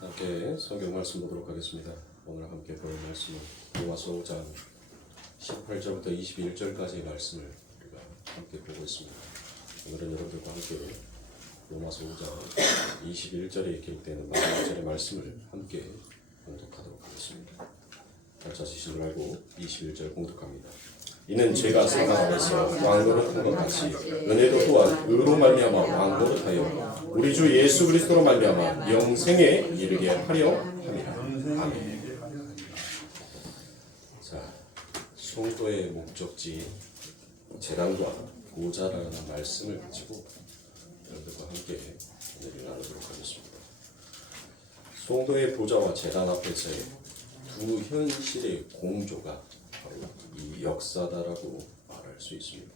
함께 성경 말씀 보도록 하겠습니다. 오늘 함께 볼 말씀은 로마서 5장 18절부터 21절까지의 말씀을 우리가 함께 보고 있습니다. 오늘은 여러분들과 함께 로마서 5장 21절에 기록되는 마지막 절의 말씀을 함께 공독하도록 하겠습니다. 각자 지식을 알고 21절 공독합니다. 이는 죄가 생각하면서 왕노릇한 것 같이 은혜도 또한 의로 말미암아 왕노릇하여 우리 주 예수 그리스도로 말미암아 영생에 이르게 하려 함이라. 아멘. 자, 성도의 목적지 제단과 보좌라는 말씀을 가지고 여러분들과 함께 은혜를 나누도록 하겠습니다. 성도의 보좌와 제단 앞에서의 두 현실의 공조가 바로 이 역사다라고 말할 수 있습니다.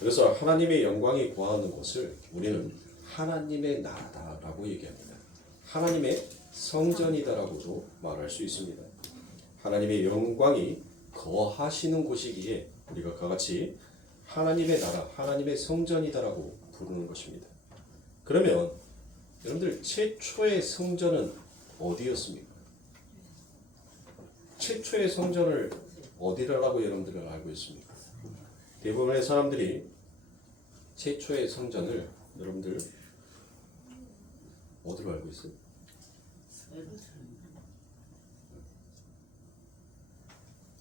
그래서 하나님의 영광이 거하는 곳을 우리는 하나님의 나라다라고 얘기합니다. 하나님의 성전이다라고도 말할 수 있습니다. 하나님의 영광이 거하시는 곳이기에 우리가 그같이 하나님의 나라, 하나님의 성전이다라고 부르는 것입니다. 그러면 여러분들 최초의 성전은 어디였습니까? 최초의 성전을 어디라고 여러분들은 알고 있습니까? 대부분의 사람들이 최초의 성전을 여러분들 어디로 알고 있어요?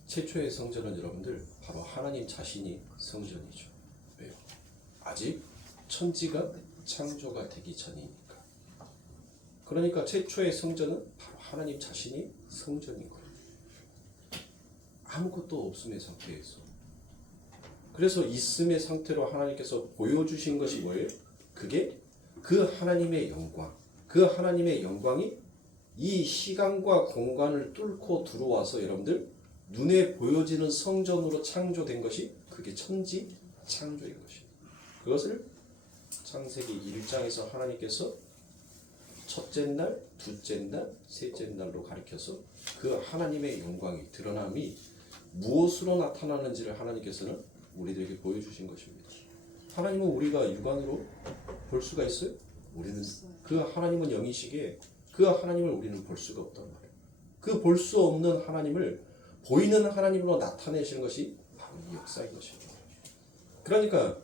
최초의 성전은 여러분들 바로 하나님 자신이 성전이죠. 왜요? 아직 천지가 창조가 되기 전이니까. 그러니까 최초의 성전은 바로 하나님 자신이 성전인 거예요. 아무것도 없음의 상태에서. 그래서 있음의 상태로 하나님께서 보여주신 것이 뭐예요? 그게 그 하나님의 영광. 그 하나님의 영광이 이 시간과 공간을 뚫고 들어와서 여러분들 눈에 보여지는 성전으로 창조된 것이 그게 천지 창조인 것입니다. 그것을 창세기 1장에서 하나님께서 첫째 날, 둘째 날, 셋째 날로 가리켜서 그 하나님의 영광이 드러남이 무엇으로 나타나는지를 하나님께서는 우리들에게 보여주신 것입니다. 하나님은 우리가 육안으로 볼 수가 있어요? 우리는 그 하나님은 영이시기에 그 하나님을 우리는 볼 수가 없단 말이에요. 그 볼 수 없는 하나님을 보이는 하나님으로 나타내시는 것이 바로 이 역사인 것입니다. 그러니까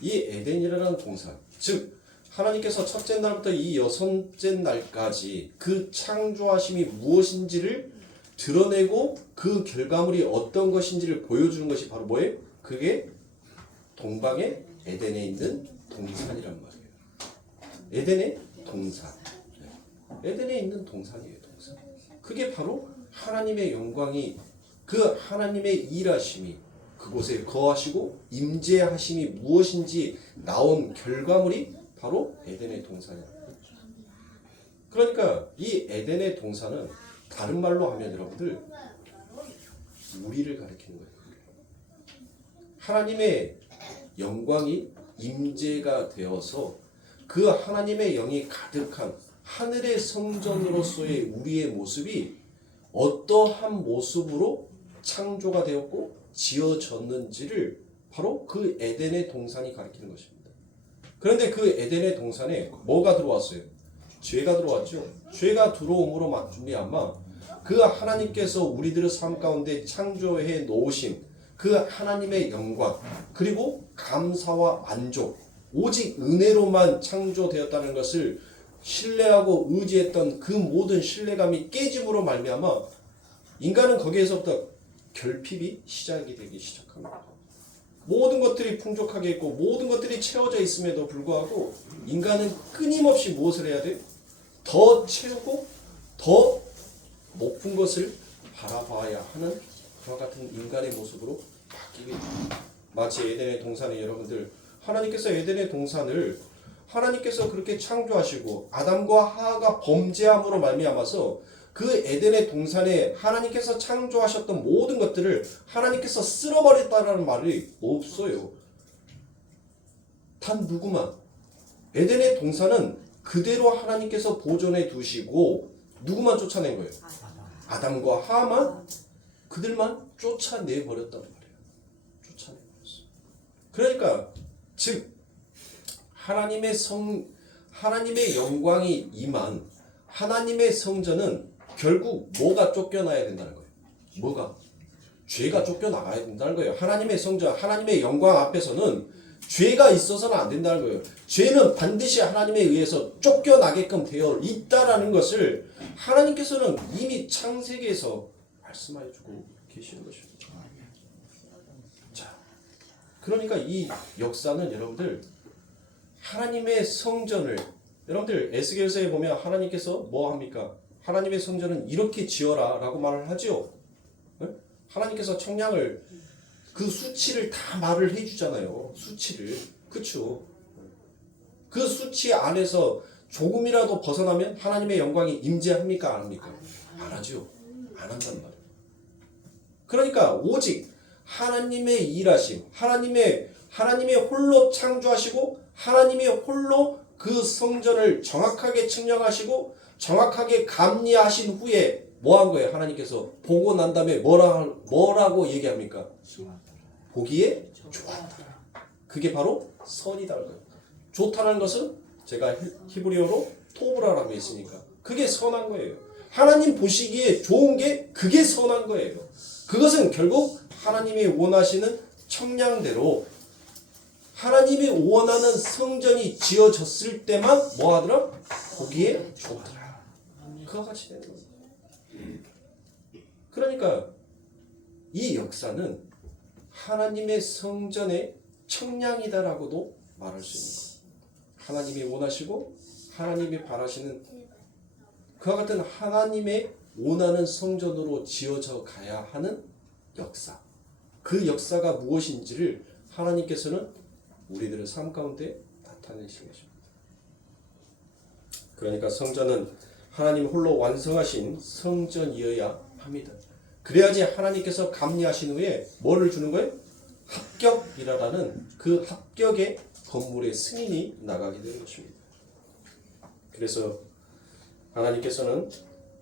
이 에덴이라는 동산, 즉 하나님께서 첫째 날부터 이 여섯째 날까지 그 창조하심이 무엇인지를 드러내고 그 결과물이 어떤 것인지를 보여주는 것이 바로 뭐예요? 그게 동방의 에덴에 있는 동산이란 말이에요. 에덴의 동산. 에덴에 있는 동산이에요. 동산. 그게 바로 하나님의 영광이 그 하나님의 일하심이 그곳에 거하시고 임재하심이 무엇인지 나온 결과물이 바로 에덴의 동산이에요. 그러니까 이 에덴의 동산은 다른 말로 하면 여러분들 우리를 가리키는 거예요. 하나님의 영광이 임재가 되어서 그 하나님의 영이 가득한 하늘의 성전으로서의 우리의 모습이 어떠한 모습으로 창조가 되었고 지어졌는지를 바로 그 에덴의 동산이 가리키는 것입니다. 그런데 그 에덴의 동산에 뭐가 들어왔어요? 죄가 들어왔죠. 죄가 들어옴으로 말미암아 그 하나님께서 우리들의 삶 가운데 창조해 놓으신 그 하나님의 영광 그리고 감사와 만족 오직 은혜로만 창조되었다는 것을 신뢰하고 의지했던 그 모든 신뢰감이 깨짐으로 말미암아 인간은 거기에서부터 결핍이 시작이 되기 시작합니다. 모든 것들이 풍족하게 있고 모든 것들이 채워져 있음에도 불구하고 인간은 끊임없이 무엇을 해야 돼요? 더 채우고 더 높은 것을 바라봐야 하는 그와 같은 인간의 모습으로 바뀌게 됩니다. 마치 에덴의 동산에 여러분들 하나님께서 에덴의 동산을 하나님께서 그렇게 창조하시고 아담과 하와가 범죄함으로 말미암아서 그 에덴의 동산에 하나님께서 창조하셨던 모든 것들을 하나님께서 쓸어버렸다는 말이 없어요. 단 누구만 에덴의 동산은 그대로 하나님께서 보존해 두시고 누구만 쫓아낸 거예요? 아담과 하와만 그들만 쫓아내버렸단 말이에요. 쫓아내버렸어요. 그러니까 즉 하나님의 영광이 임한 하나님의 성전은 결국 뭐가 쫓겨나야 된다는 거예요. 뭐가? 죄가 쫓겨나가야 된다는 거예요. 하나님의 성전, 하나님의 영광 앞에서는 죄가 있어서는 안 된다는 거예요. 죄는 반드시 하나님에 의해서 쫓겨나게끔 되어 있다라는 것을 하나님께서는 이미 창세기에서 말씀해 주고 계시는 것입니다. 자, 그러니까 이 역사는 여러분들 하나님의 성전을, 여러분들 에스겔서에 보면 하나님께서 뭐 합니까? 하나님의 성전은 이렇게 지어라 라고 말을 하지요. 네? 하나님께서 청량을 그 수치를 다 말을 해주잖아요. 수치를. 그쵸? 그 수치 안에서 조금이라도 벗어나면 하나님의 영광이 임재합니까? 안 합니까? 안 하죠. 안 한단 말이에요. 그러니까 오직 하나님의 일하심, 하나님의 홀로 창조하시고 하나님의 홀로 그 성전을 정확하게 측량하시고 정확하게 감리하신 후에 뭐 한 거예요? 하나님께서 보고 난 다음에 뭐라고 얘기합니까? 보기에 좋았다. 그게 바로 선이다는 거예요. 좋다는 것은 제가 히브리어로 토브라라고 했으니까 그게 선한 거예요. 하나님 보시기에 좋은 게 그게 선한 거예요. 그것은 결국 하나님이 원하시는 청량대로 하나님이 원하는 성전이 지어졌을 때만 뭐 하더라? 보기에 좋더라. 그와 같이 되는 거예요. 그러니까 이 역사는 하나님의 성전의 청량이다라고도 말할 수 있는 거예요. 하나님이 원하시고 하나님이 바라시는 그와 같은 하나님의 원하는 성전으로 지어져 가야 하는 역사. 그 역사가 무엇인지를 하나님께서는 우리들의 삶 가운데 나타내신 것입니다. 그러니까 성전은 하나님 홀로 완성하신 성전이어야 합니다. 그래야지 하나님께서 감리하신 후에 뭐를 주는 거예요? 합격이라는 그 합격의 건물의 승인이 나가게 되는 것입니다. 그래서 하나님께서는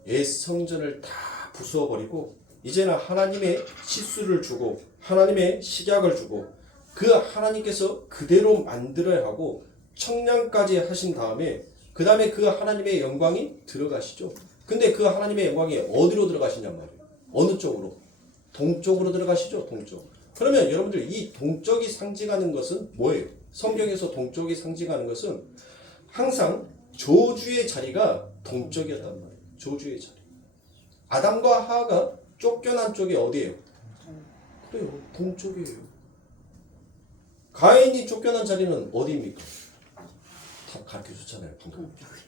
옛 성전을 다 부수어버리고 이제는 하나님의 치수를 주고 하나님의 식약을 주고 그 하나님께서 그대로 만들어야 하고 청량까지 하신 다음에 그 다음에 그 하나님의 영광이 들어가시죠. 근데 그 하나님의 영광이 어디로 들어가시냔 말이에요. 어느 쪽으로? 동쪽으로 들어가시죠. 동쪽. 그러면 여러분들 이 동쪽이 상징하는 것은 뭐예요? 성경에서 동쪽이 상징하는 것은 항상 저주의 자리가 동쪽이었단 말이에요. 저주의 자리. 아담과 하와가 쫓겨난 쪽이 어디예요? 그래요. 동쪽이에요. 가인이 쫓겨난 자리는 어디입니까? 다 가르쳐줬잖아요.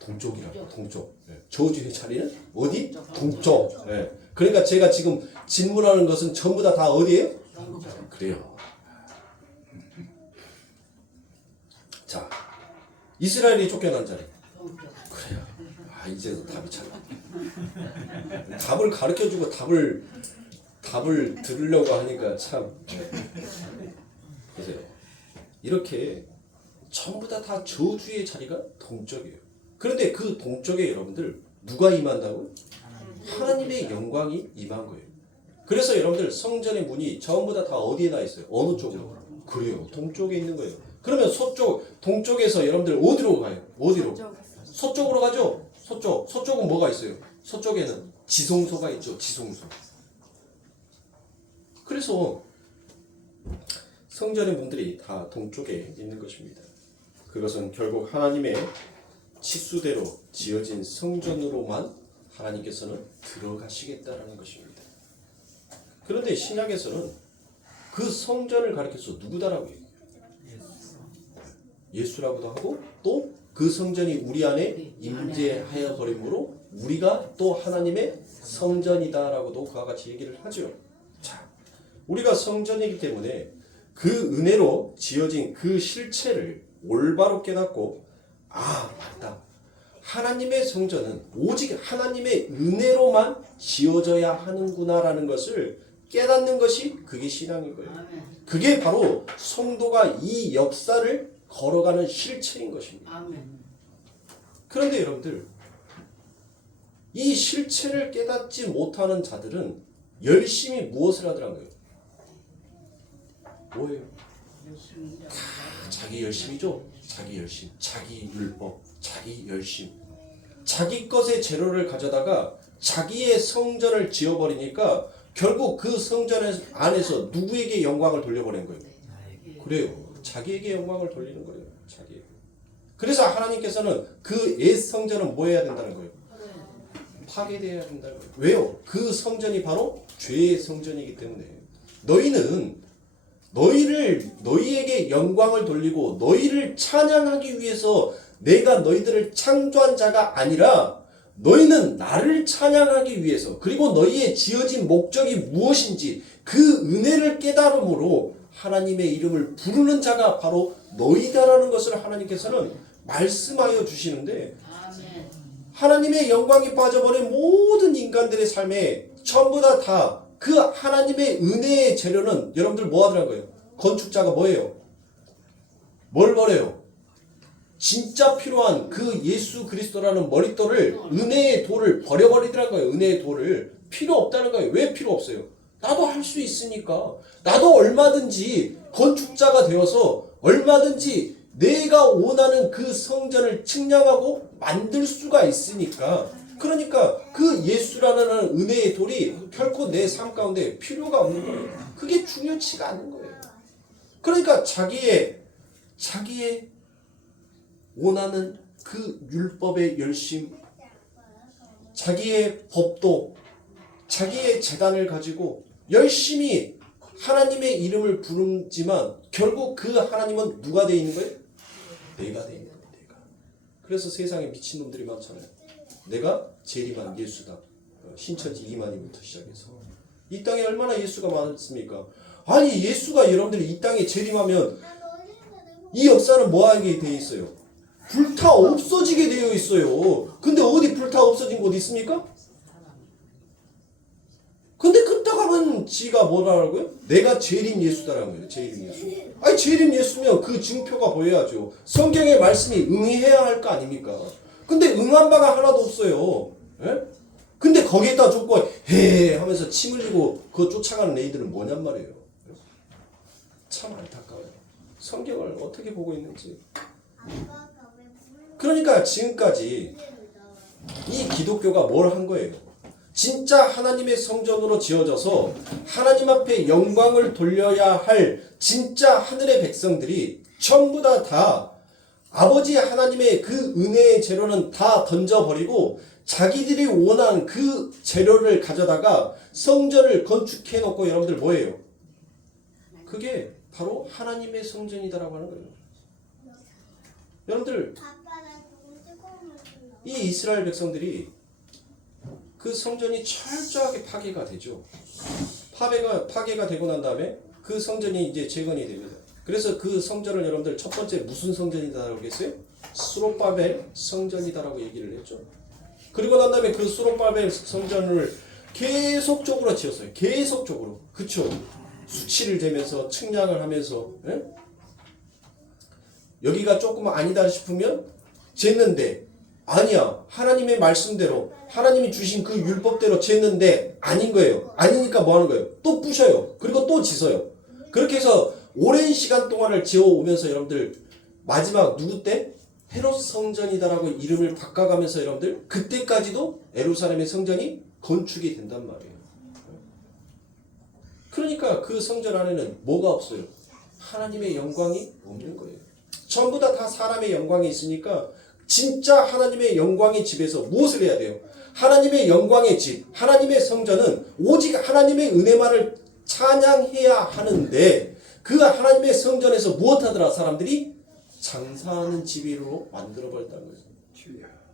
동쪽이라고. 동쪽. 네. 저주의 자리는 어디? 동쪽. 네. 그러니까 제가 지금 질문하는 것은 전부 다 어디예요? 그래요. 자, 이스라엘이 쫓겨난 자리. 그래요. 아, 이제는 답이 잘 나왔네. 답을 가르쳐주고 답을 들으려고 하니까 참. 보세요. 이렇게 전부 다 저주의 자리가 동쪽이에요. 그런데 그 동쪽에 여러분들 누가 임한다고요? 하나님의 영광이 임한 거예요. 그래서 여러분들 성전의 문이 전부 다 어디에 나 있어요? 어느 쪽으로? 그래요. 동쪽에 있는 거예요. 그러면 동쪽에서 여러분들 어디로 가요? 어디로? 서쪽으로 가죠? 서쪽은 뭐가 있어요? 서쪽에는 지성소가 있죠. 지성소. 그래서 성전의 문들이 다 동쪽에 있는 것입니다. 그것은 결국 하나님의 치수대로 지어진 성전으로만 하나님께서는 들어가시겠다라는 것입니다. 그런데 신약에서는 그 성전을 가리켜서 누구다라고 해요? 예수라고도 하고 또 그 성전이 우리 안에 임재하여 버림으로 우리가 또 하나님의 성전이다라고도 그와 같이 얘기를 하죠. 자, 우리가 성전이기 때문에 그 은혜로 지어진 그 실체를 올바로 깨닫고 맞다. 하나님의 성전은 오직 하나님의 은혜로만 지어져야 하는구나라는 것을 깨닫는 것이 그게 신앙인 거예요. 그게 바로 성도가 이 역사를 걸어가는 실체인 것입니다. 그런데 여러분들 이 실체를 깨닫지 못하는 자들은 열심히 무엇을 하더란 거예요? 뭐예요? 자기 열심이죠. 자기 열심, 자기 율법, 자기 열심. 자기 것의 재료를 가져다가 자기의 성전을 지어버리니까 결국 그 성전 안에서 누구에게 영광을 돌려보낸 거예요? 그래요. 자기에게 영광을 돌리는 거예요. 자기에게. 그래서 하나님께서는 그 옛 성전은 뭐 해야 된다는 거예요? 파괴되어야 된다는 거예요. 왜요? 그 성전이 바로 죄의 성전이기 때문에 너희에게 영광을 돌리고 너희를 찬양하기 위해서 내가 너희들을 창조한 자가 아니라 너희는 나를 찬양하기 위해서 그리고 너희의 지어진 목적이 무엇인지 그 은혜를 깨달음으로 하나님의 이름을 부르는 자가 바로 너희다라는 것을 하나님께서는 말씀하여 주시는데 하나님의 영광이 빠져버린 모든 인간들의 삶에 전부 다 그 하나님의 은혜의 재료는 여러분들 뭐 하더란 거예요? 건축자가 뭐예요? 뭘 버려요? 진짜 필요한 그 예수 그리스도라는 머릿돌을 은혜의 돌을 버려버리더란 거예요. 은혜의 돌을 필요 없다는 거예요. 왜 필요 없어요? 나도 할 수 있으니까. 나도 얼마든지 건축자가 되어서 얼마든지 내가 원하는 그 성전을 측량하고 만들 수가 있으니까. 그러니까 그 예수라는 은혜의 돌이 결코 내 삶 가운데 필요가 없는 거예요. 그게 중요치가 않은 거예요. 그러니까 자기의 원하는 그 율법의 열심, 자기의 법도, 자기의 재단을 가지고 열심히 하나님의 이름을 부르지만 결국 그 하나님은 누가 되어 있는 거예요? 내가 되어 있는 거예요. 내가. 그래서 세상에 미친놈들이 많잖아요. 내가 재림한 예수다. 신천지 이만희부터 시작해서 이 땅에 얼마나 예수가 많습니까? 아니 예수가 여러분들이 이 땅에 재림하면 이 역사는 뭐하게 되어 있어요? 불타 없어지게 되어 있어요. 근데 어디 불타 없어진 곳 있습니까? 근데 그따가면 지가 뭐라고요? 내가 재림 예수다라는 거예요. 재림 예수. 아니 재림 예수면 그 증표가 보여야죠. 성경의 말씀이 응해야 할 거 아닙니까? 근데 응한 바가 하나도 없어요. 예? 근데 거기에다 줬고 해 하면서 침 흘리고 그거 쫓아가는 애들은 뭐냔 말이에요. 참 안타까워요. 성경을 어떻게 보고 있는지. 그러니까 지금까지 이 기독교가 뭘 한 거예요? 진짜 하나님의 성전으로 지어져서 하나님 앞에 영광을 돌려야 할 진짜 하늘의 백성들이 전부 다 아버지 하나님의 그 은혜의 재료는 다 던져버리고 자기들이 원한 그 재료를 가져다가 성전을 건축해 놓고 여러분들 뭐예요? 그게 바로 하나님의 성전이다라고 하는 거예요. 여러분들 이 이스라엘 백성들이 그 성전이 철저하게 파괴가 되죠. 파괴가 되고 난 다음에 그 성전이 이제 재건이 됩니다. 그래서 그 성전을 여러분들 첫 번째 무슨 성전이다라고 했어요? 스룹바벨 성전이다라고 얘기를 했죠. 그리고 난 다음에 그 스룹바벨 성전을 계속적으로 지었어요. 계속적으로. 그쵸? 수치를 재면서 측량을 하면서 예? 여기가 조금 아니다 싶으면 쟀는데 아니야. 하나님의 말씀대로 하나님이 주신 그 율법대로 쟀는데 아닌 거예요. 아니니까 뭐 하는 거예요? 또 부셔요. 그리고 또 지서요. 그렇게 해서 오랜 시간 동안을 지어오면서 여러분들 마지막 누구 때? 헤롯 성전이다라고 이름을 바꿔가면서 여러분들 그때까지도 예루살렘의 성전이 건축이 된단 말이에요. 그러니까 그 성전 안에는 뭐가 없어요? 하나님의 영광이 없는 거예요. 전부 다 사람의 영광이 있으니까 진짜 하나님의 영광의 집에서 무엇을 해야 돼요? 하나님의 영광의 집, 하나님의 성전은 오직 하나님의 은혜만을 찬양해야 하는데 그 하나님의 성전에서 무엇하더라? 사람들이 장사하는 집으로 만들어버렸다는 거죠.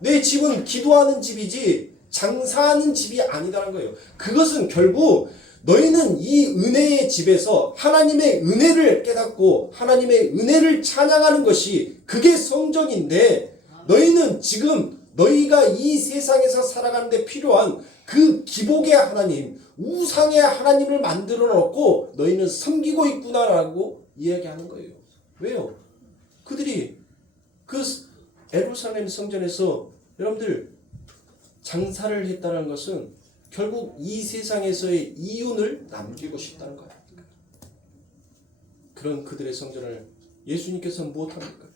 내 집은 기도하는 집이지 장사하는 집이 아니다라는 거예요. 그것은 결국 너희는 이 은혜의 집에서 하나님의 은혜를 깨닫고 하나님의 은혜를 찬양하는 것이 그게 성전인데 너희는 지금 너희가 이 세상에서 살아가는데 필요한 그 기복의 하나님, 우상의 하나님을 만들어 놓고 너희는 섬기고 있구나라고 이야기하는 거예요. 왜요? 그들이 그 예루살렘 성전에서 여러분들 장사를 했다는 것은 결국 이 세상에서의 이윤을 남기고 싶다는 거야. 그런 그들의 성전을 예수님께서는 무엇합니까?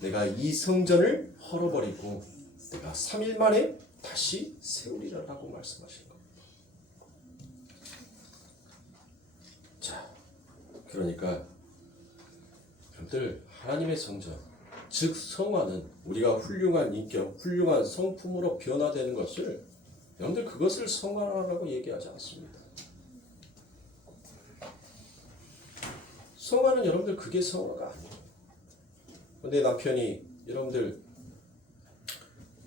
내가 이 성전을 헐어버리고 내가 3일 만에 다시 세우리라라고 말씀하신 겁니다. 자, 그러니까 여러분들 하나님의 성전, 즉 성화는 우리가 훌륭한 인격, 훌륭한 성품으로 변화되는 것을 여러분들 그것을 성화라고 얘기하지 않습니다. 성화는 여러분들 그게 성화가 아니에요. 근데 남편이 여러분들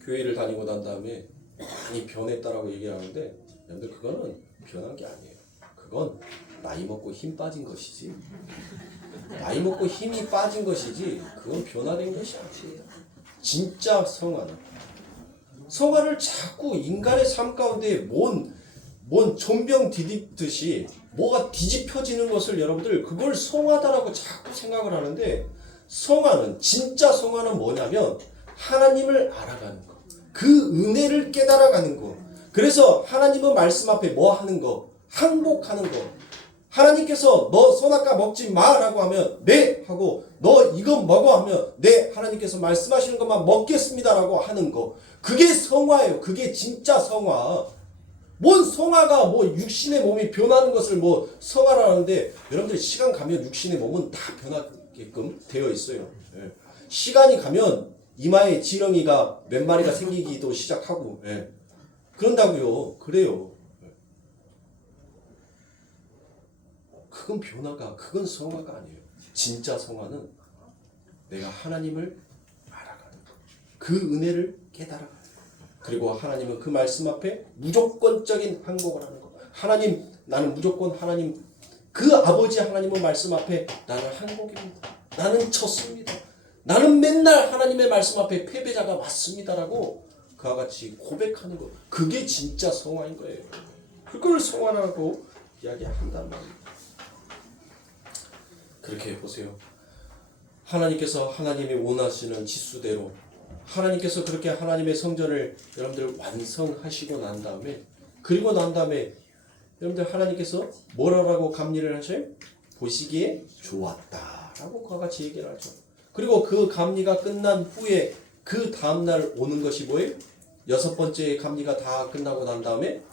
교회를 다니고 난 다음에 많이 변했다라고 얘기하는데 여러분들 그거는 변한 게 아니에요. 그건 나이 먹고 힘 빠진 것이지. 나이 먹고 힘이 빠진 것이지 그건 변화된 것이 아니에요. 진짜 성화를 자꾸 인간의 삶 가운데 뭔 전병 뒤집듯이 뭐가 뒤집혀지는 것을 여러분들 그걸 성화다라고 자꾸 생각을 하는데 성화는 진짜 성화는 뭐냐면 하나님을 알아가는 거. 그 은혜를 깨달아가는 거. 그래서 하나님은 말씀 앞에 뭐 하는 거? 항복하는 거. 하나님께서 너 선악과 먹지 마라고 하면 네 하고 너 이거 먹어 하면 네 하나님께서 말씀하시는 것만 먹겠습니다라고 하는 거. 그게 성화예요. 그게 진짜 성화. 뭔 성화가 뭐 육신의 몸이 변하는 것을 뭐 성화라는데 여러분들 시간 가면 육신의 몸은 다 변하게끔 되어 있어요. 예. 시간이 가면 이마에 지렁이가 몇 마리가 생기기도 시작하고 예. 그런다고요. 그래요. 그건 변화가, 그건 성화가 아니에요. 진짜 성화는 내가 하나님을 알아가는 것. 그 은혜를 깨달아가는 것. 그리고 하나님은 그 말씀 앞에 무조건적인 항복을 하는 것. 하나님, 나는 무조건 하나님, 그 아버지 하나님의 말씀 앞에 나는 항복입니다. 나는 졌습니다. 나는 맨날 하나님의 말씀 앞에 패배자가 맞습니다라고 그와 같이 고백하는 것. 그게 진짜 성화인 거예요. 그걸 성화라고 이야기한단 말입니다. 그렇게 보세요. 하나님께서 하나님이 원하시는 지수대로 하나님께서 그렇게 하나님의 성전을 여러분들 완성하시고 난 다음에 그리고 난 다음에 여러분들 하나님께서 뭐라고 감리를 하셔요? 보시기에 좋았다라고 그와 같이 얘기를 하죠. 그리고 그 감리가 끝난 후에 그 다음날 오는 것이 뭐예요? 6번째 감리가 다 끝나고 난 다음에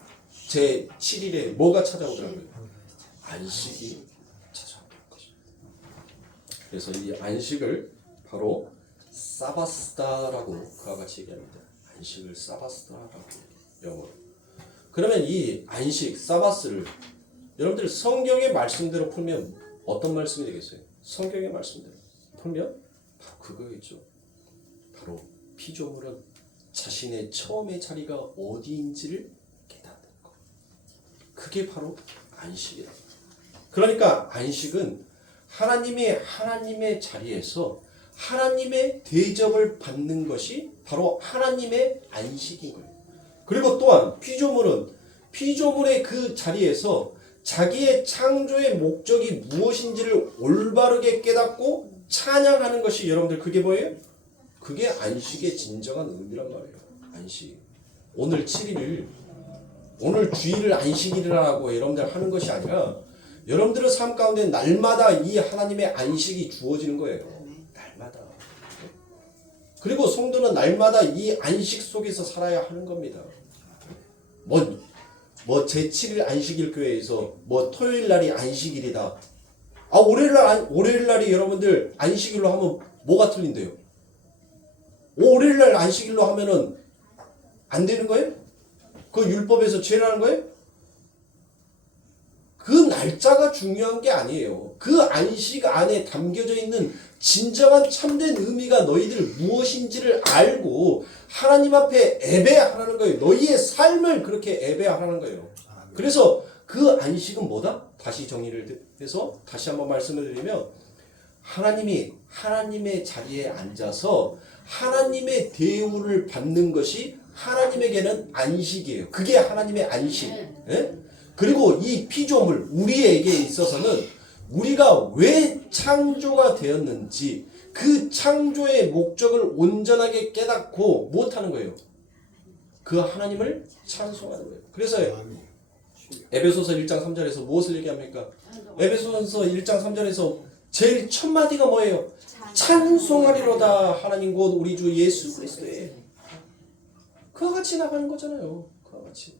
제 7일에 뭐가 찾아오더라고요? 안식이 찾아오는 것입니다. 그래서 이 안식을 바로 사바스다라고 그와 같이 얘기합니다. 안식을 사바스다라고 영어로. 그러면 이 안식, 사바스를 여러분들 성경의 말씀대로 풀면 어떤 말씀이 되겠어요? 성경의 말씀대로 풀면 바로 그거겠죠. 바로 피조물은 자신의 처음의 자리가 어디인지를 깨닫는 것. 그게 바로 안식이다. 그러니까 안식은 하나님의 자리에서 하나님의 대접을 받는 것이 바로 하나님의 안식인 거예요. 그리고 또한 피조물의 그 자리에서 자기의 창조의 목적이 무엇인지를 올바르게 깨닫고 찬양하는 것이 여러분들 그게 뭐예요? 그게 안식의 진정한 의미란 말이에요. 안식. 오늘 7일, 오늘 주일을 안식일이라고 여러분들 하는 것이 아니라 여러분들의 삶 가운데 날마다 이 하나님의 안식이 주어지는 거예요. 날마다. 그리고 성도는 날마다 이 안식 속에서 살아야 하는 겁니다. 뭐 제7일 안식일 교회에서 뭐 토요일 날이 안식일이다. 아 월요일 날이 여러분들 안식일로 하면 뭐가 틀린데요? 월요일 날 안식일로 하면은 안 되는 거예요? 그 율법에서 죄라는 거예요? 그 날짜가 중요한 게 아니에요. 그 안식 안에 담겨져 있는 진정한 참된 의미가 너희들 무엇인지를 알고 하나님 앞에 예배하라는 거예요. 너희의 삶을 그렇게 예배하라는 거예요. 그래서 그 안식은 뭐다? 다시 정리를 해서 다시 한번 말씀을 드리면 하나님이 하나님의 자리에 앉아서 하나님의 대우를 받는 것이 하나님에게는 안식이에요. 그게 하나님의 안식. 예? 그리고 이 피조물 우리에게 있어서는 우리가 왜 창조가 되었는지 그 창조의 목적을 온전하게 깨닫고 못하는 거예요. 그 하나님을 찬송하는 거예요. 그래서 에베소서 1장 3절에서 무엇을 얘기합니까? 에베소서 1장 3절에서 제일 첫 마디가 뭐예요? 찬송하리로다 하나님 곧 우리 주 예수 그리스도의 그와 같이 나가는 거잖아요. 그와 같이.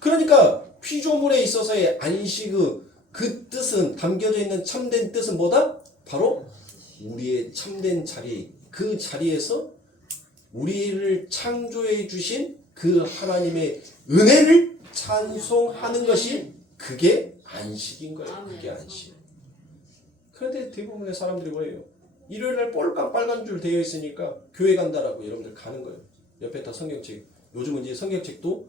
그러니까 피조물에 있어서의 안식의 그 뜻은 담겨져 있는 참된 뜻은 뭐다? 바로 우리의 참된 자리, 그 자리에서 우리를 창조해 주신 그 하나님의 은혜를 찬송하는 것이 그게 안식인 거예요. 그게 안식. 그런데 대부분의 사람들이 뭐예요? 일요일날 빨간 줄 되어 있으니까 교회 간다라고 여러분들 가는 거예요. 옆에 다 성경책. 요즘은 이제 성경책도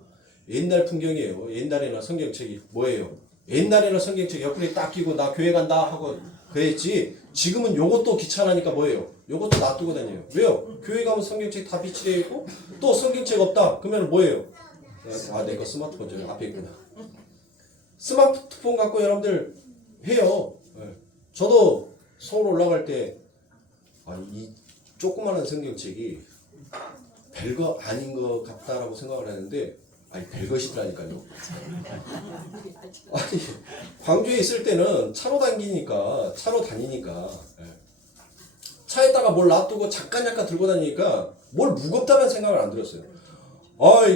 옛날 풍경이에요. 옛날에는 성경책이 뭐예요? 옛날에는 성경책 옆구리에 딱 끼고 나 교회 간다 하고 그랬지. 지금은 요것도 귀찮으니까 뭐예요? 요것도 놔두고 다녀요. 왜요? 교회 가면 성경책 다 비치되어 있고 또 성경책 없다. 그러면 뭐예요? 아, 내 거 스마트폰 저기 앞에 있구나. 스마트폰 갖고 여러분들 해요. 저도 서울 올라갈 때 이 조그마한 성경책이 별거 아닌 것 같다라고 생각을 했는데 별것이더라니까요. 아니 광주에 있을 때는 차로 다니니까 차에다가 뭘 놔두고 잠깐 들고 다니니까 뭘 무겁다는 생각을 안 들었어요.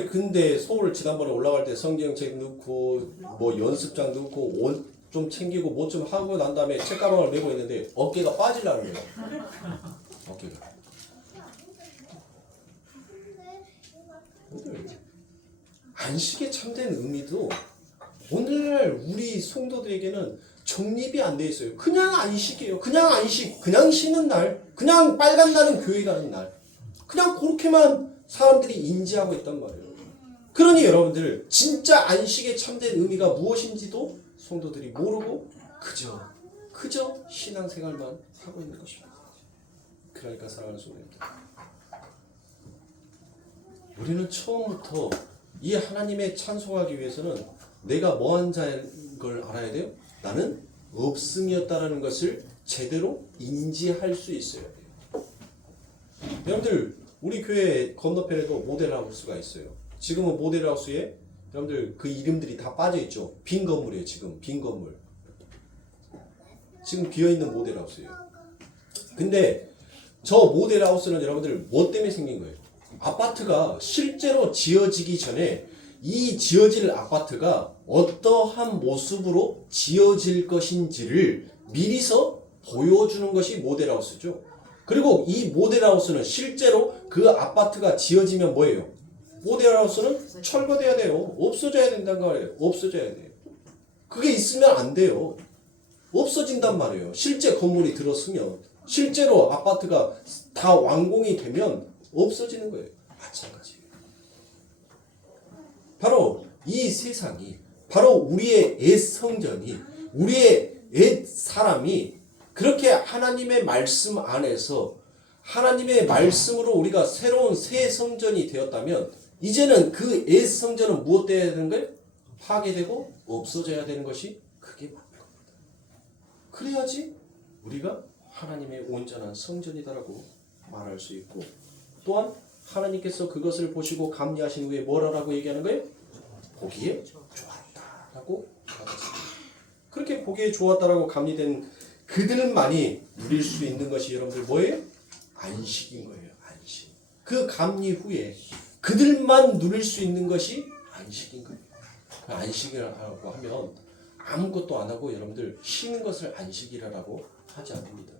근데 서울 지난번에 올라갈 때 성경책 넣고 뭐 연습장 넣고 옷 좀 챙기고 뭐 좀 하고 난 다음에 책가방을 메고 있는데 어깨가 빠지려는 거예요. 어깨가. 안식의 참된 의미도 오늘날 우리 성도들에게는 정립이 안 돼 있어요. 그냥 안식이에요. 그냥 안식, 그냥 쉬는 날, 그냥 빨간 날은 교회 가는 날. 그냥 그렇게만 사람들이 인지하고 있단 말이에요. 그러니 여러분들 진짜 안식의 참된 의미가 무엇인지도 성도들이 모르고 그저 신앙생활만 하고 있는 것입니다. 그러니까 사랑하는 성도님들, 우리는 처음부터 이 하나님의 찬송하기 위해서는 내가 뭐한 자인 걸 알아야 돼요. 나는 없음이었다라는 것을 제대로 인지할 수 있어야 돼요. 여러분들 우리 교회 건너편에도 모델하우스가 있어요. 지금은 모델하우스에 여러분들 그 이름들이 다 빠져있죠. 빈 건물이에요. 지금 빈 건물. 지금 비어있는 모델하우스예요. 근데 저 모델하우스는 여러분들 뭐 때문에 생긴 거예요? 아파트가 실제로 지어지기 전에 이 지어질 아파트가 어떠한 모습으로 지어질 것인지를 미리서 보여주는 것이 모델하우스죠. 그리고 이 모델하우스는 실제로 그 아파트가 지어지면 뭐예요? 모델하우스는 철거돼야 돼요. 없어져야 된다는 거예요. 없어져야 돼요. 그게 있으면 안 돼요. 없어진단 말이에요. 실제 건물이 들어서면, 실제로 아파트가 다 완공이 되면 없어지는 거예요. 마찬가지예요. 바로 이 세상이, 바로 우리의 옛 성전이, 우리의 옛 사람이 그렇게 하나님의 말씀 안에서 하나님의 말씀으로 우리가 새로운 새 성전이 되었다면 이제는 그 옛 성전은 무엇 되어야 되는 거예요? 파괴되고 없어져야 되는 것이 그게 맞는 겁니다. 그래야지 우리가 하나님의 온전한 성전이다라고 말할 수 있고, 또한 하나님께서 그것을 보시고 감리하신 후에 뭐라고 얘기하는 거예요? 보기에 좋았다라고 말했습니다. 그렇게 보기에 좋았다라고 감리된 그들만이 누릴 수 있는 것이 여러분들 뭐예요? 안식인 거예요. 안식. 그 감리 후에 그들만 누릴 수 있는 것이 안식인 거예요. 안식이라고 하면 아무것도 안 하고 여러분들 쉬는 것을 안식이라고 하지 않습니다.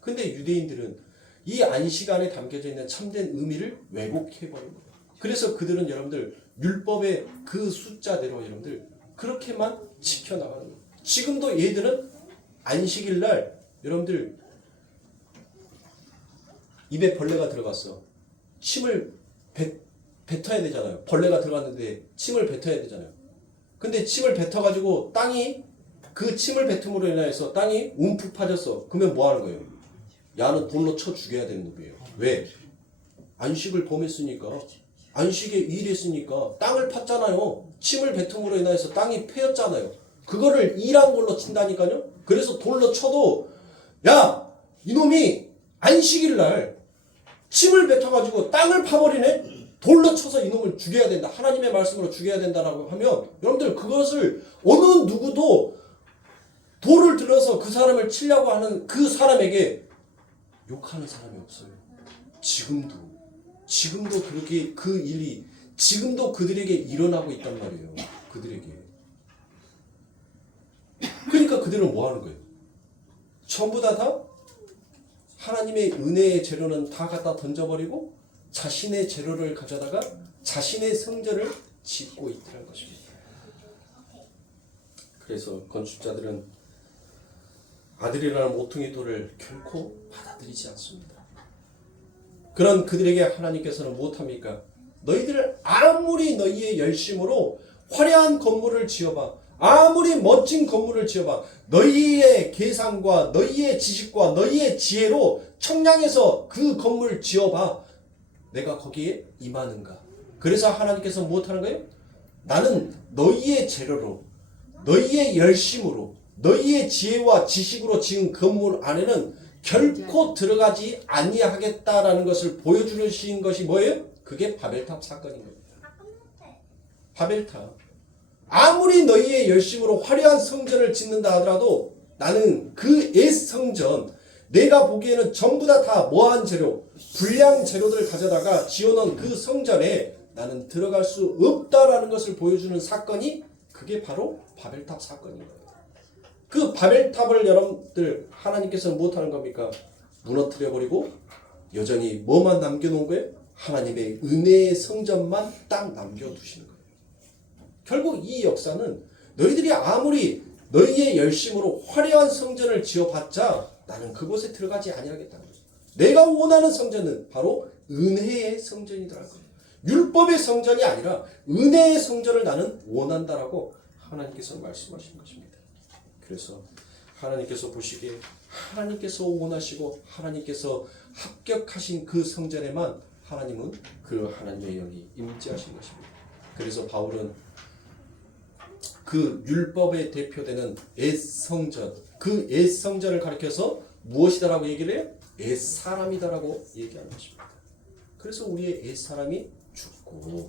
근데 유대인들은 이 안식 안에 담겨져 있는 참된 의미를 왜곡해버린 거예요. 그래서 그들은 여러분들 율법의 그 숫자대로 여러분들 그렇게만 지켜나가는 거예요. 지금도 얘들은 안식일 날 여러분들 입에 벌레가 들어갔어. 침을 뱉어야 되잖아요. 벌레가 들어갔는데 침을 뱉어야 되잖아요. 근데 침을 뱉어가지고 땅이 그 침을 뱉음으로 인해서 땅이 움푹 파졌어. 그러면 뭐 하는 거예요? 야는 돌로 쳐 죽여야 되는 놈이에요. 왜? 안식을 범했으니까. 안식에 일했으니까 땅을 팠잖아요. 침을 뱉음으로 인해서 땅이 패였잖아요. 그거를 일한 걸로 친다니까요. 그래서 돌로 쳐도 야 이놈이 안식일 날 침을 뱉어가지고 땅을 파버리네. 돌로 쳐서 이놈을 죽여야 된다. 하나님의 말씀으로 죽여야 된다라고 하면 여러분들 그것을 어느 누구도 돌을 들어서 그 사람을 치려고 하는 그 사람에게 욕하는 사람이 없어요. 지금도 지금도 그렇게 그 일이 지금도 그들에게 일어나고 있단 말이에요. 그들에게. 그러니까 그들은 뭐 하는 거예요? 전부 다 하나님의 은혜의 재료는 다 갖다 던져버리고 자신의 재료를 가져다가 자신의 성전을 짓고 있더라는 것입니다. 그래서 건축자들은 아들이라는 모퉁이 돌을 결코 받아들이지 않습니다. 그런 그들에게 하나님께서는 무엇합니까? 너희들 아무리 너희의 열심으로 화려한 건물을 지어봐, 아무리 멋진 건물을 지어봐, 너희의 계산과 너희의 지식과 너희의 지혜로 청량해서 그 건물을 지어봐, 내가 거기에 임하는가? 그래서 하나님께서 무엇하는 거예요? 나는 너희의 재료로, 너희의 열심으로, 너희의 지혜와 지식으로 지은 건물 안에는 결코 들어가지 아니하겠다라는 것을 보여주신 것이 뭐예요? 그게 바벨탑 사건인 겁니다. 바벨탑. 아무리 너희의 열심으로 화려한 성전을 짓는다 하더라도 나는 그 옛 성전, 내가 보기에는 전부 다 뭐한 재료, 불량 재료들을 가져다가 지어놓은 그 성전에 나는 들어갈 수 없다라는 것을 보여주는 사건이 그게 바로 바벨탑 사건인 거예요. 그 바벨탑을 여러분들 하나님께서는 무엇하는 겁니까? 무너뜨려버리고 여전히 뭐만 남겨놓은 거예요? 하나님의 은혜의 성전만 딱 남겨두시는 거예요. 결국 이 역사는 너희들이 아무리 너희의 열심으로 화려한 성전을 지어봤자 나는 그곳에 들어가지 아니하겠다는 거예요. 내가 원하는 성전은 바로 은혜의 성전이더라는 거예요. 율법의 성전이 아니라 은혜의 성전을 나는 원한다라고 하나님께서 말씀하신 것입니다. 그래서 하나님께서 보시기에 하나님께서 원하시고 하나님께서 합격하신 그 성전에만 하나님은 그 하나님의 영이 임재하신 것입니다. 그래서 바울은 그 율법에 대표되는 옛 성전, 그 옛 성전을 가리켜서 무엇이다라고 얘기를 해요? 옛 사람이다라고 얘기하는 것입니다. 그래서 우리의 옛 사람이 죽고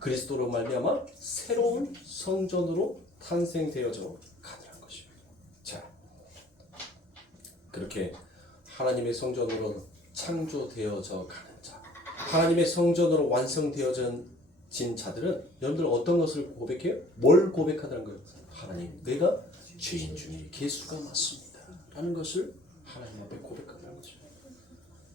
그리스도로 말미암아 새로운 성전으로 탄생되어져 가더란 것입니다. 자, 그렇게 하나님의 성전으로 창조되어져 가는 자, 하나님의 성전으로 완성되어진 자들은 여러분들 어떤 것을 고백해요? 뭘 고백하다는 거예요? 하나님, 내가 죄인 중에 개수가 많습니다 라는 것을 하나님 앞에 고백한다는 거죠.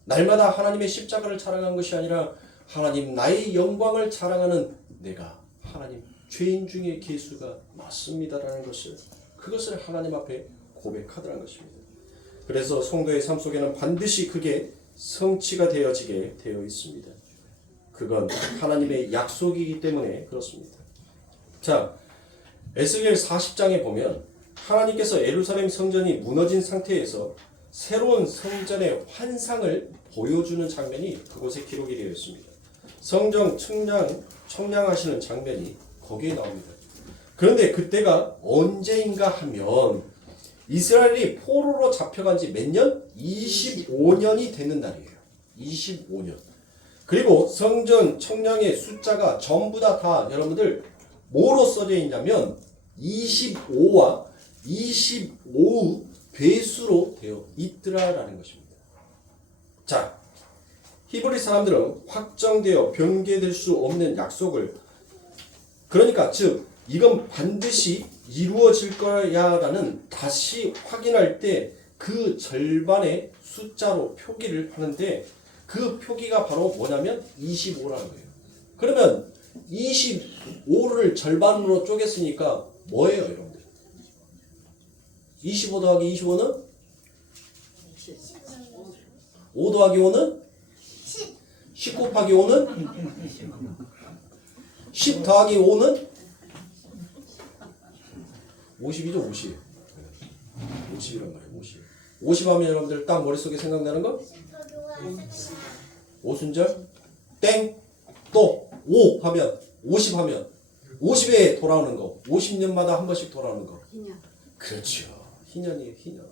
날마다 하나님의 십자가를 자랑한 것이 아니라 하나님 나의 영광을 자랑하는 내가 하나님 죄인 중에 개수가 많습니다라는 것을, 그것을 하나님 앞에 고백하더라는 것입니다. 그래서 성도의 삶 속에는 반드시 그게 성취가 되어지게 되어 있습니다. 그건 하나님의 약속이기 때문에 그렇습니다. 자, 에스겔 40장에 보면 하나님께서 예루살렘 성전이 무너진 상태에서 새로운 성전의 환상을 보여주는 장면이 그곳에 기록이 되어 있습니다. 성전 청량하시는 장면이 거기에 나옵니다. 그런데 그때가 언제인가 하면 이스라엘이 포로로 잡혀간 지 몇 년? 25년이 되는 날이에요. 25년. 그리고 성전 청량의 숫자가 전부 다 여러분들 뭐로 써져 있냐면 25와 25의 배수로 되어 있더라라는 것입니다. 자, 히브리 사람들은 확정되어 변개될 수 없는 약속을, 그러니까 즉 이건 반드시 이루어질 거야라는 다시 확인할 때 그 절반의 숫자로 표기를 하는데 그 표기가 바로 뭐냐면 25라는 거예요. 그러면 25를 절반으로 쪼갰으니까 뭐예요, 여러분들? 25 더하기 25는? 5 더하기 5는? 10 곱하기 5는? 10 더하기 5는? 50이죠, 50. 50이란 말이에요, 50. 50 하면 여러분들 딱 머릿속에 생각나는 거? 오순절? 땡! 또 5 하면 50 하면 50에 돌아오는 거, 50년마다 한 번씩 돌아오는 거. 희년. 그렇죠. 희년이에요, 희년.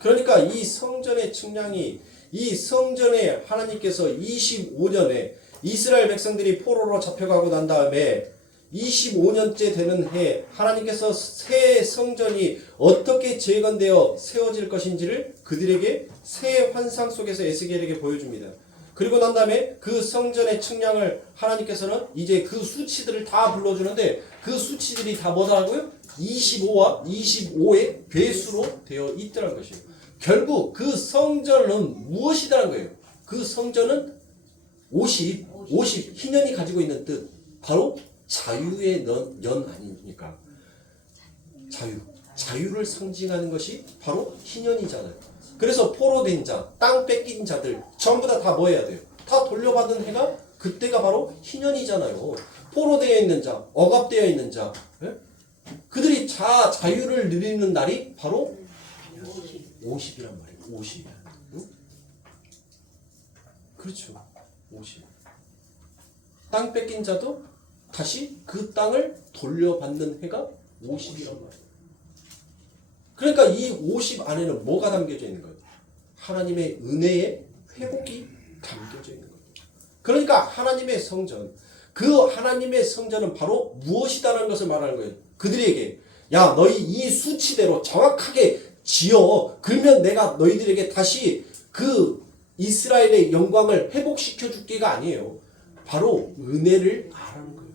그러니까 이 성전의 측량이, 이 성전에 하나님께서 25년에 이스라엘 백성들이 포로로 잡혀가고 난 다음에 25년째 되는 해 하나님께서 새 성전이 어떻게 재건되어 세워질 것인지를 그들에게 새 환상 속에서 에스겔에게 보여줍니다. 그리고 난 다음에 그 성전의 측량을 하나님께서는 이제 그 수치들을 다 불러주는데 그 수치들이 다 뭐더라고요? 25와 25의 배수로 되어 있더라는 것이에요. 결국 그 성전은 무엇이다라는 거예요? 그 성전은 50 희년이 가지고 있는 뜻, 바로 자유의 연 아닙니까? 자유를 상징하는 것이 바로 희년이잖아요. 그래서 포로된 자, 땅 뺏긴 자들 전부 다 뭐 해야 돼요? 다 돌려받은 해가 그때가 바로 희년이잖아요. 포로되어 있는 자, 억압되어 있는 자, 예? 그들이 자유를 누리는 날이 바로 50이란 말이에요. 50. 응? 그렇죠. 50. 땅 뺏긴 자도 다시 그 땅을 돌려받는 해가 50이란 말이에요. 그러니까 이 50 안에는 뭐가 담겨져 있는 거예요? 하나님의 은혜의 회복이 담겨져 있는 거예요. 그러니까 하나님의 성전, 그 하나님의 성전은 바로 무엇이다라는 것을 말하는 거예요. 그들에게 야 너희 이 수치대로 정확하게 지어 그러면 내가 너희들에게 다시 그 이스라엘의 영광을 회복시켜 줄게가 아니에요. 바로 은혜를 말하는 거예요.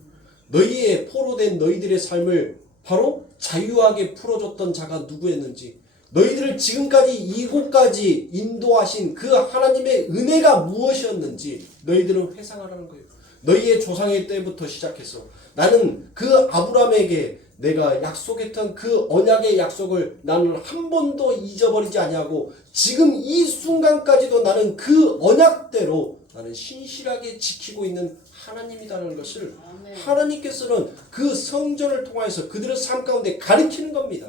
너희의 포로된 너희들의 삶을 바로 자유하게 풀어줬던 자가 누구였는지, 너희들을 지금까지 이곳까지 인도하신 그 하나님의 은혜가 무엇이었는지 너희들은 회상하라는 거예요. 너희의 조상의 때부터 시작해서 나는 그 아브라함에게 내가 약속했던 그 언약의 약속을 나는 한 번도 잊어버리지 아니하고 지금 이 순간까지도 나는 그 언약대로 나는 신실하게 지키고 있는 하나님이라는 것을 하나님께서는 그 성전을 통해서 그들의 삶 가운데 가리키는 겁니다.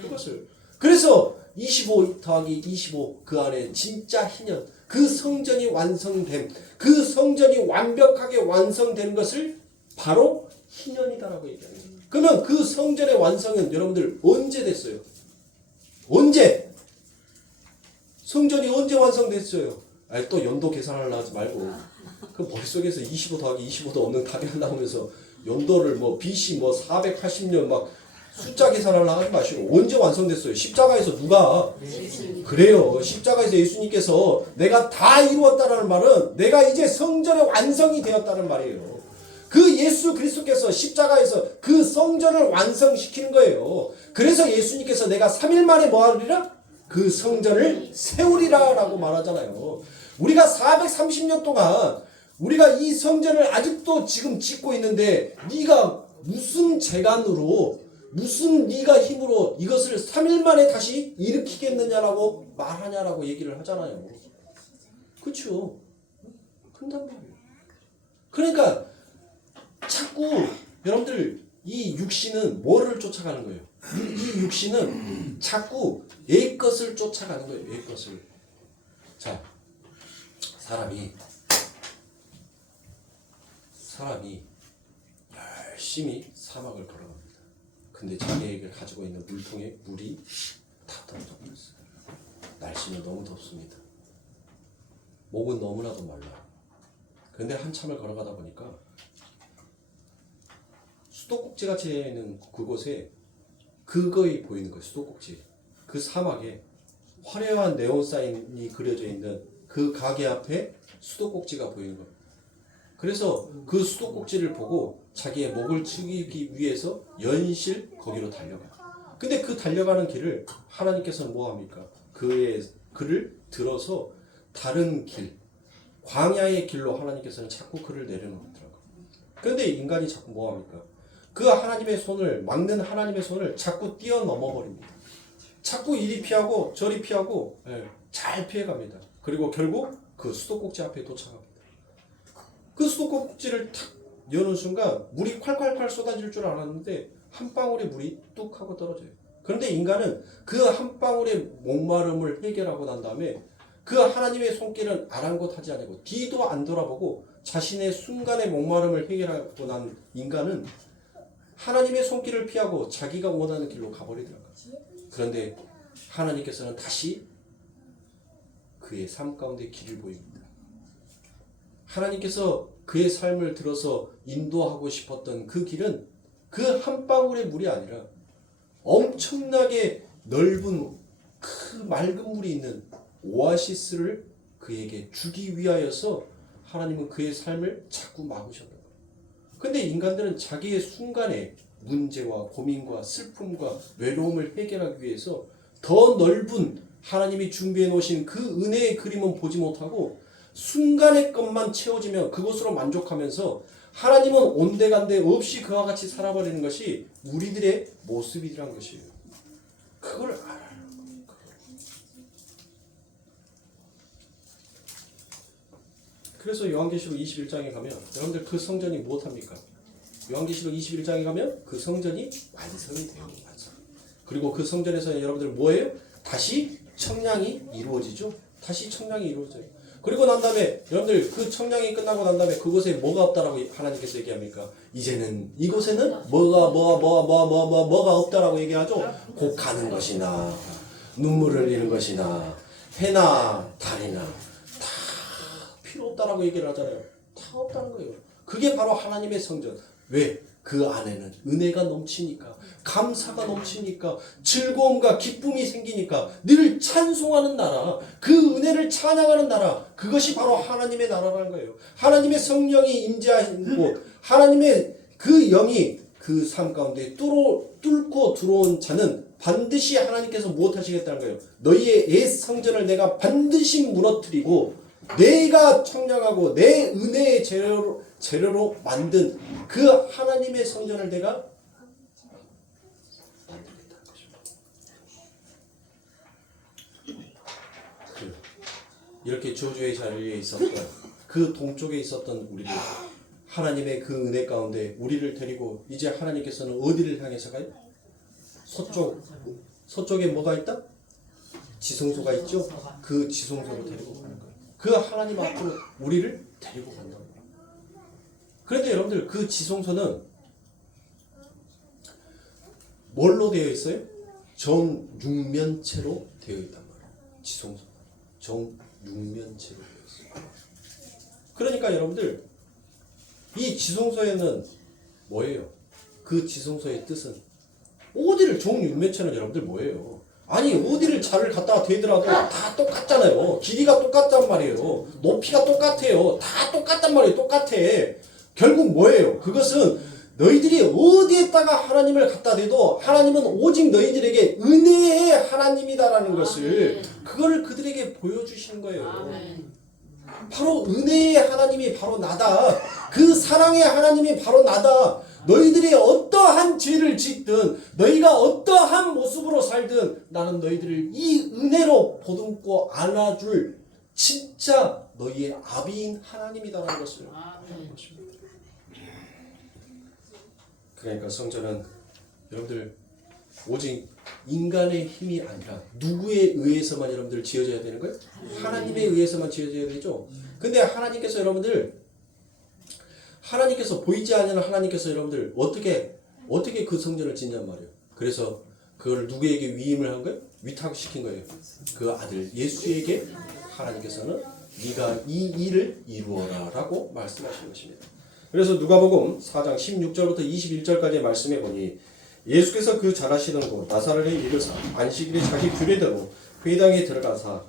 그것을. 그래서 25 더하기 25 그 안에 진짜 희년, 그 성전이 완성됨, 그 성전이 완벽하게 완성되는 것을 바로 희년이다라고 얘기합니다. 그러면 그 성전의 완성은 여러분들 언제 됐어요? 언제? 성전이 언제 완성됐어요? 아니, 또 연도 계산하려 하지 말고 그 머릿속에서 25 더하기 25도 없는 답이 안 나오면서 연도를 뭐 BC 뭐 480년 막 숫자 계산하려 하지 마시고 언제 완성됐어요? 십자가에서 누가? 그래요. 십자가에서 예수님께서 내가 다 이루었다는 말은 내가 이제 성전의 완성이 되었다는 말이에요. 그 예수 그리스도께서 십자가에서 그 성전을 완성시키는 거예요. 그래서 예수님께서 내가 3일 만에 뭐 하리라? 그 성전을 세우리라 라고 말하잖아요. 우리가 430년 동안 우리가 이 성전을 아직도 지금 짓고 있는데 네가 무슨 재간으로 무슨 네가 힘으로 이것을 3일 만에 다시 일으키겠느냐라고 말하냐라고 얘기를 하잖아요. 그렇죠? 그런단 말이에요. 그러니까 자꾸 여러분들 이 육신은 뭐를 쫓아가는 거예요? 이 육신은 자꾸 내 것을 쫓아가는 거예요. 내 것을. 자, 사람이 열심히 사막을 걸어갑니다. 근데 자기에게 가지고 있는 물통에 물이 다 떨어져 버렸어요. 날씨는 너무 덥습니다. 목은 너무나도 말라요. 근데 한참을 걸어가다 보니까 수도꼭지 같이 있는 그곳에 그거이 보이는 거예요. 수도꼭지. 그 사막에 화려한 네온 사인이 그려져 있는 그 가게 앞에 수도꼭지가 보이는 거예요. 그래서 그 수도꼭지를 보고 자기의 목을 축이기 위해서 연실 거기로 달려가요. 근데 그 달려가는 길을 하나님께서는 뭐합니까? 그를 들어서 다른 길, 광야의 길로 하나님께서는 자꾸 그를 내려놓더라고요. 그런데 인간이 자꾸 뭐합니까? 그 하나님의 손을 막는 하나님의 손을 자꾸 뛰어넘어 버립니다. 자꾸 이리 피하고 저리 피하고 잘 피해갑니다. 그리고 결국 그 수도꼭지 앞에 도착합니다. 그 수도꼭지를 탁 여는 순간 물이 콸콸콸 쏟아질 줄 알았는데 한 방울의 물이 뚝 하고 떨어져요. 그런데 인간은 그 한 방울의 목마름을 해결하고 난 다음에 그 하나님의 손길은 아랑곳하지 않고 뒤도 안 돌아보고 자신의 순간의 목마름을 해결하고 난 인간은 하나님의 손길을 피하고 자기가 원하는 길로 가버리더라고요. 그런데 하나님께서는 다시 그의 삶 가운데 길을 보입니다. 하나님께서 그의 삶을 들어서 인도하고 싶었던 그 길은 그 한 방울의 물이 아니라 엄청나게 넓은 그 맑은 물이 있는 오아시스를 그에게 주기 위하여서 하나님은 그의 삶을 자꾸 막으셨던 거예요. 근데 인간들은 자기의 순간의 문제와 고민과 슬픔과 외로움을 해결하기 위해서 더 넓은 하나님이 준비해 놓으신 그 은혜의 그림은 보지 못하고 순간의 것만 채워지면 그것으로 만족하면서 하나님은 온데간데 없이 그와 같이 살아버리는 것이 우리들의 모습이란 것이에요. 그걸 알아요. 그래서 요한계시록 21장에 가면 여러분들 그 성전이 무엇합니까? 요한계시록 21장에 가면 그 성전이 완성이 돼요. 완성. 그리고 그 성전에서 여러분들 뭐예요? 다시 청량이 이루어지죠. 다시 청량이 이루어져요. 그리고 난 다음에 여러분들 그 청량이 끝나고 난 다음에 그곳에 뭐가 없다라고 하나님께서 얘기합니까? 이제는 이곳에는 뭐가 없다라고 얘기하죠. 곧 가는 것이나 눈물을 흘리는 것이나 해나 달이나 다 필요 없다라고 얘기를 하잖아요. 다 없다는 거예요. 그게 바로 하나님의 성전. 왜? 그 안에는 은혜가 넘치니까, 감사가 넘치니까, 즐거움과 기쁨이 생기니까 늘 찬송하는 나라, 그 은혜를 찬양하는 나라, 그것이 바로 하나님의 나라라는 거예요. 하나님의 성령이 임재하시고 하나님의 그 영이 그 삶 가운데 뚫고 들어온 자는 반드시 하나님께서 무엇하시겠다는 거예요. 너희의 옛 성전을 내가 반드시 무너뜨리고 내가 청량하고 내 은혜의 재료로 만든 그 하나님의 성전을 내가 만들겠다는 것입니다. 이렇게 저주의 자리에 있었던 그 동쪽에 있었던 우리들, 하나님의 그 은혜 가운데 우리를 데리고 이제 하나님께서는 어디를 향해서 가요? 서쪽에 뭐가 있다? 지성소가 있죠? 그 지성소로 데리고 가는 거예요. 그 하나님 앞으로 우리를 데리고 간다고. 그런데 여러분들 그 지성소는 뭘로 되어 있어요? 정육면체로 되어 있단 말이에요. 지성소 정육면체로 되어 있어요. 그러니까 여러분들 이 지성소에는 뭐예요? 그 지성소의 뜻은 어디를 정육면체는 여러분들 뭐예요? 아니 어디를 자를 갖다가 대더라도 다 똑같잖아요. 길이가 똑같단 말이에요. 높이가 똑같아요. 다 똑같단 말이에요. 똑같아. 결국 뭐예요? 그것은 너희들이 어디에다가 하나님을 갖다 대도 하나님은 오직 너희들에게 은혜의 하나님이다라는 것을 그거를 그들에게 보여주시는 거예요. 바로 은혜의 하나님이 바로 나다. 그 사랑의 하나님이 바로 나다. 너희들이 어떠한 죄를 짓든 너희가 어떠한 모습으로 살든 나는 너희들을 이 은혜로 보듬고 안아줄 진짜 너희의 아비인 하나님이다라는 것을 하는 것입니다. 그러니까 성전은 여러분들 오직 인간의 힘이 아니라 누구에 의해서만 여러분들 지어져야 되는 거예요? 하나님에 의해서만 지어져야 되죠. 근데 하나님께서 보이지 않는 하나님께서 여러분들 어떻게 그 성전을 짓냔 말이에요. 그래서 그걸 누구에게 위임을 한 거예요? 위탁시킨 거예요. 그 아들 예수에게 하나님께서는 네가 이 일을 이루어라라고 말씀하신 것입니다. 그래서 누가복음 4장 16절부터 21절까지 말씀해 보니 예수께서 그 잘하시던 곳 나사렛에 이르사 안식일에 자기 규례대로 회당에 들어가사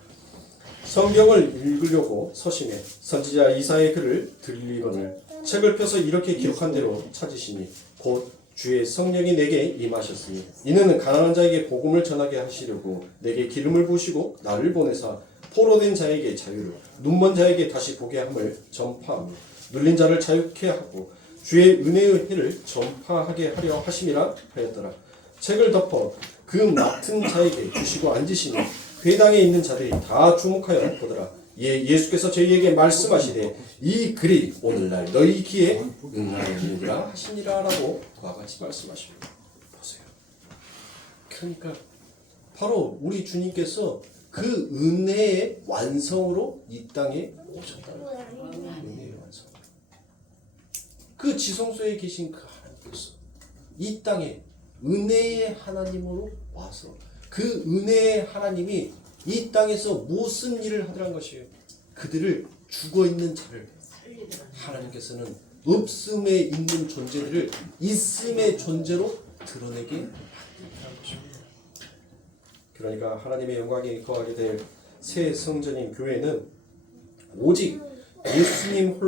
성경을 읽으려고 서심해 선지자 이사야의 글을 들리거늘 책을 펴서 이렇게 기록한 대로 찾으시니 곧 주의 성령이 내게 임하셨으니 이는 가난한 자에게 복음을 전하게 하시려고 내게 기름을 부으시고 나를 보내사 포로된 자에게 자유를 눈먼 자에게 다시 보게 함을 전파하며 눌린 자를 자유케 하고 주의 은혜의 해를 전파하게 하려 하심이라 하였더라. 책을 덮어 그 맡은 자에게 주시고 앉으시니 회당에 있는 자들이 다 주목하여 보더라. 예수께서 저희에게 말씀하시되 이 글이 오늘날 너희 귀에 응하였느니라 하시니라 라고 그와 같이 말씀하십니다. 보세요. 그러니까 바로 우리 주님께서 그 은혜의 완성으로 이 땅에 오셨다는 거예요. 은혜의 완성. 그 지성소에 계신 그 하나님께서 이 땅에 은혜의 하나님으로 와서 그 은혜의 하나님이 이 땅에서 무슨 일을 하더란 것이에요. 그들을 죽어있는 자를 하나님께서는 없음에 있는 존재들을 있음의 존재로 드러내게 만든다는 것입니다. 그러니까 하나님의 영광이 거하게 될 새 성전인 교회는 오직 예수님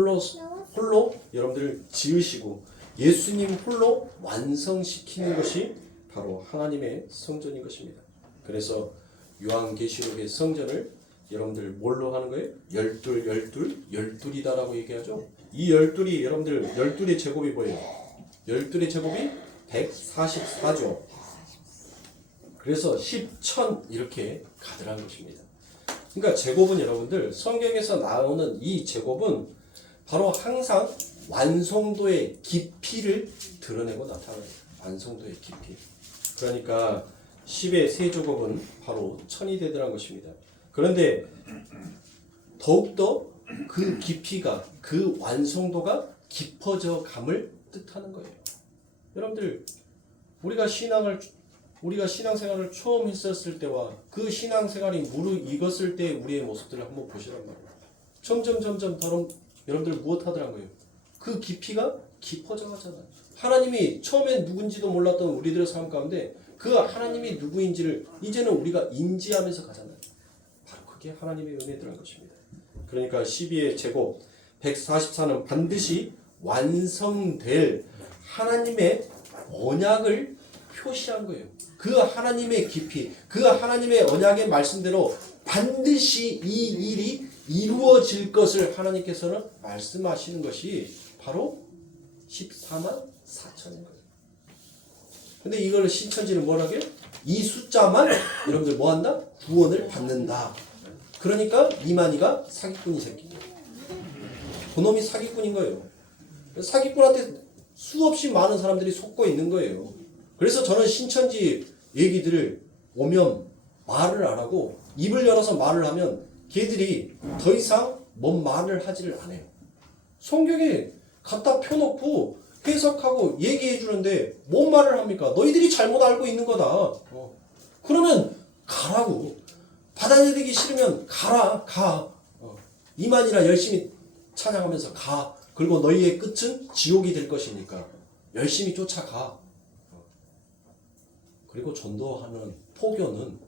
홀로 여러분들 지으시고 예수님 홀로 완성시키는 것이 바로 하나님의 성전인 것입니다. 그래서 요한계시록의 성전을 여러분들 뭘로 하는 거예요? 열둘이다라고 얘기하죠. 이 열둘이 여러분들 열둘의 제곱이 뭐예요? 열둘의 제곱이 144조. 그래서 10천 이렇게 가득한 것입니다. 그러니까 제곱은 여러분들 성경에서 나오는 이 제곱은 바로 항상 완성도의 깊이를 드러내고 나타나요. 완성도의 깊이. 그러니까 10의 세제곱은 바로 1000이 되더란 것입니다. 그런데 더욱더 그 깊이가 그 완성도가 깊어져 감을 뜻하는 거예요. 여러분들 우리가 신앙생활을 처음 했었을 때와 그 신앙생활이 무르익었을 때 우리의 모습들을 한번 보시란 말이에요. 점점 여러분들 무엇 하더란 거예요? 그 깊이가 깊어져 가잖아요. 하나님이 처음엔 누군지도 몰랐던 우리들의 삶 가운데 그 하나님이 누구인지를 이제는 우리가 인지하면서 가잖아요. 바로 그게 하나님의 은혜들한 것입니다. 그러니까 12의 제곱 144는 반드시 완성될 하나님의 언약을 표시한 거예요. 그 하나님의 깊이, 그 하나님의 언약의 말씀대로 반드시 이 일이 이루어질 것을 하나님께서는 말씀하시는 것이 바로 14만 4천인 거예요. 근데 이걸 신천지는 뭐라고요? 이 숫자만 여러분들 뭐한다? 구원을 받는다. 그러니까 이만희가 사기꾼이 새끼. 그놈이 사기꾼인 거예요. 사기꾼한테 수없이 많은 사람들이 속고 있는 거예요. 그래서 저는 신천지 얘기들을 오면 말을 안 하고 입을 열어서 말을 하면 걔들이 더 이상 뭔 말을 하지를 않아요. 성경에 갖다 펴놓고 해석하고 얘기해 주는데 뭔 말을 합니까? 너희들이 잘못 알고 있는 거다. 그러면 가라고. 받아들이기 싫으면 가라. 가. 이만이나 열심히 찬양하면서 가. 그리고 너희의 끝은 지옥이 될 것이니까 열심히 쫓아가. 그리고 전도하는 포교는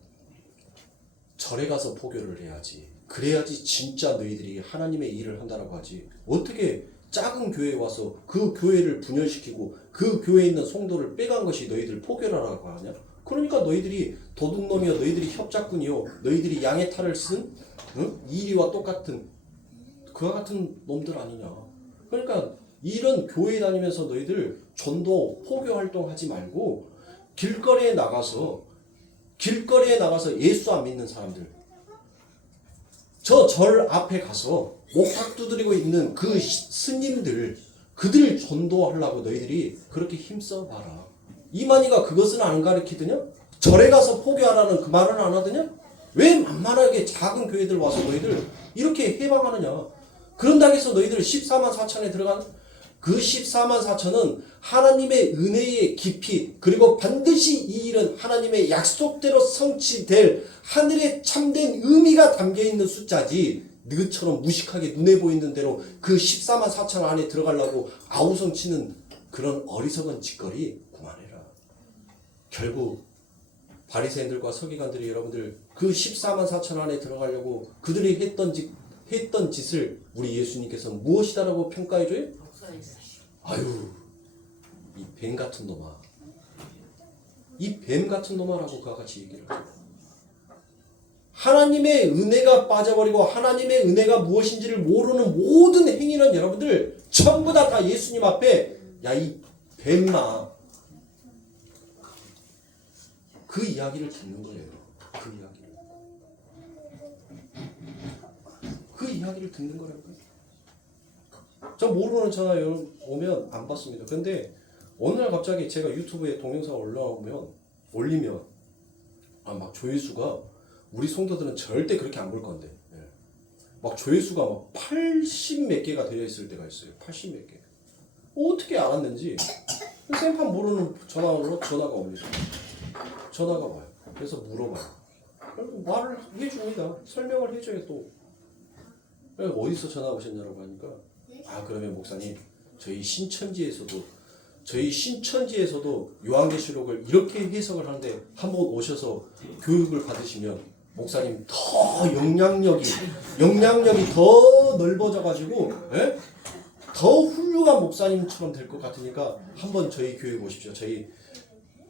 절에 가서 포교를 해야지. 그래야지 진짜 너희들이 하나님의 일을 한다라고 하지. 어떻게 작은 교회에 와서 그 교회를 분열시키고 그 교회에 있는 성도를 빼간 것이 너희들 포교라고 하냐? 그러니까 너희들이 도둑놈이요, 너희들이 협작꾼이요, 너희들이 양의 탈을 쓴 이리와 똑같은 그와 같은 놈들 아니냐. 그러니까 이런 교회 다니면서 너희들 전도 포교 활동하지 말고 길거리에 나가서 예수 안 믿는 사람들, 저 절 앞에 가서 목탁 두드리고 있는 그 스님들, 그들 전도하려고 너희들이 그렇게 힘써봐라. 이만희가 그것은 안 가르치더냐? 절에 가서 포교하라는 그 말은 안 하더냐? 왜 만만하게 작은 교회들 와서 너희들 이렇게 해방하느냐? 그런다고 해서 너희들 14만 4천에 들어간 그 14만 4천은 하나님의 은혜의 깊이, 그리고 반드시 이 일은 하나님의 약속대로 성취될 하늘의 참된 의미가 담겨있는 숫자지, 너처럼 무식하게 눈에 보이는 대로 그 14만 4천 안에 들어가려고 아우성 치는 그런 어리석은 짓거리 그만해라. 결국 바리새인들과 서기관들이 여러분들 그 14만 4천 안에 들어가려고 그들이 했던 짓을 우리 예수님께서는 무엇이다라고 평가해줘요? 아유, 이 뱀 같은 놈아, 이 뱀 같은 놈아라고 그와 같이 얘기를 해요. 하나님의 은혜가 빠져버리고 하나님의 은혜가 무엇인지를 모르는 모든 행위는 여러분들 전부 다 예수님 앞에 야, 이 뱀마, 그 이야기를 듣는 거예요. 그 이야기를 듣는 거라고요. 저 모르는 전화 오면 안 받습니다. 근데 어느 날 갑자기 제가 유튜브에 동영상 올리면 막 조회수가, 우리 성도들은 절대 그렇게 안 볼 건데, 막 조회수가 막 80 몇 개가 되어 있을 때가 있어요. 80 몇 개. 어떻게 알았는지 생판 모르는 전화가 옵니다. 전화가 와요. 그래서 물어봐요. 말을 해줍니다. 설명을 해줘요. 또 어디서 전화 오셨냐고 하니까, 그러면 목사님, 저희 신천지에서도 요한계시록을 이렇게 해석을 하는데 한번 오셔서 교육을 받으시면 목사님 더 영향력이 더 넓어져가지고 예? 더 훌륭한 목사님처럼 될 것 같으니까 한번 저희 교회 보십시오. 저희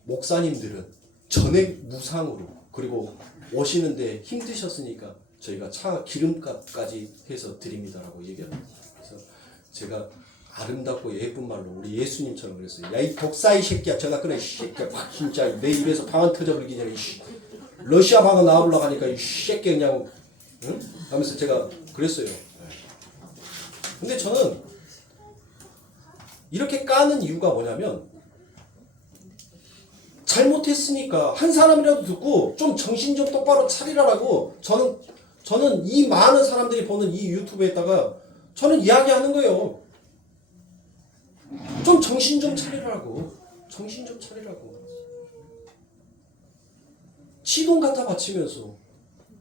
목사님들은 전액 무상으로 그리고 오시는데 힘드셨으니까 저희가 차 기름값까지 해서 드립니다라고 얘기합니다. 그래서 제가 아름답고 예쁜 말로 우리 예수님처럼 그랬어요. 야 이 독사이 새끼야 전화 끊어 이 새끼야 확 진짜 내 입에서 방언 터져버리기 전에 러시아 방언 나오려고 하니까 이 새끼 그냥 응? 하면서 제가 그랬어요. 근데 저는 이렇게 까는 이유가 뭐냐면 잘못했으니까 한 사람이라도 듣고 좀 정신 좀 똑바로 차리라라고 저는 이 많은 사람들이 보는 이 유튜브에다가 저는 이야기하는 거예요. 좀 정신 좀 차리라고. 정신 좀 차리라고. 치돈 갖다 바치면서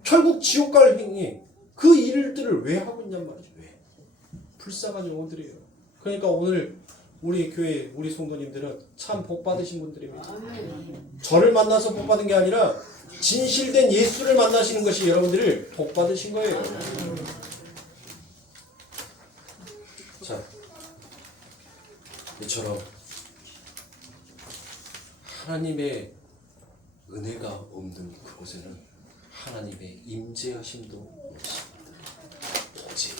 결국 지옥 갈 행위 그 일들을 왜 하고 있냔 말이죠. 왜? 불쌍한 영혼들이에요. 그러니까 오늘 우리 교회 우리 성도님들은 참 복 받으신 분들입니다. 저를 만나서 복 받은 게 아니라 진실된 예수를 만나시는 것이 여러분들을 복 받으신 거예요. 자, 이처럼 하나님의 은혜가 없는 그곳에는 하나님의 임재하심도 없습니다. 오직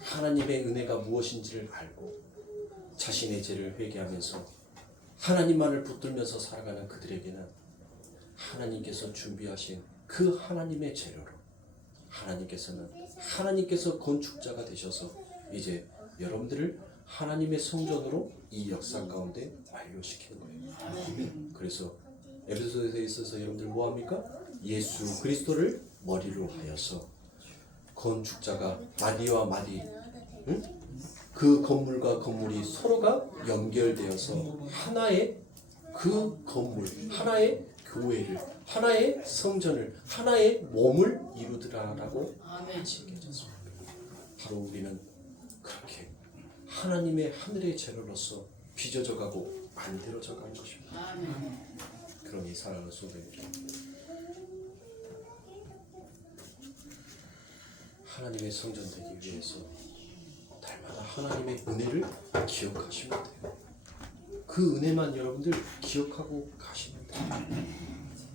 하나님의 은혜가 무엇인지를 알고 자신의 죄를 회개하면서 하나님만을 붙들면서 살아가는 그들에게는 하나님께서 준비하신 그 하나님의 재료로 하나님께서 건축자가 되셔서 이제 여러분들을 하나님의 성전으로 이 역사 가운데 완료시키는 거예요. 그래서 에베소서에 있어서 여러분들 뭐합니까? 예수 그리스도를 머리로 하여서 건축자가 마디와 마디 그 건물과 건물이 서로가 연결되어서 하나의 그 건물, 하나의 교회를, 하나의 성전을, 하나의 몸을 이루더라라고 말씀하셨습니다. 바로 우리는 그렇게 하나님의 하늘의 재료로서 빚어져가고 만들어져가는 것입니다. 그러니 사랑하는 성도님들, 하나님의 성전 되기 위해서 날마다 하나님의 은혜를 기억하시면 돼요. 그 은혜만 여러분들 기억하고 가시면 돼요.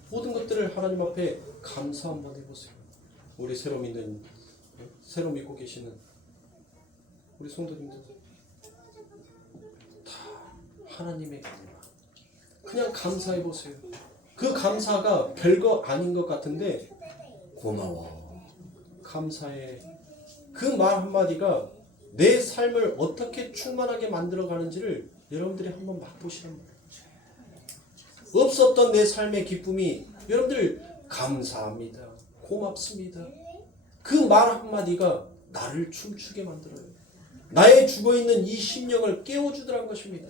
모든 것들을 하나님 앞에 감사 한번 해보세요. 우리 새로 믿고 계시는 우리 성도님들 다 하나님의 은혜만 그냥 감사해 보세요. 그 감사가 별거 아닌 것 같은데 고마워, 감사해, 그 말 한마디가 내 삶을 어떻게 충만하게 만들어가는지를 여러분들이 한번 맛보시란 말이에요. 없었던 내 삶의 기쁨이 여러분들 감사합니다, 고맙습니다, 그 말 한마디가 나를 춤추게 만들어요. 나의 죽어있는 이 심령을 깨워주더란 것입니다.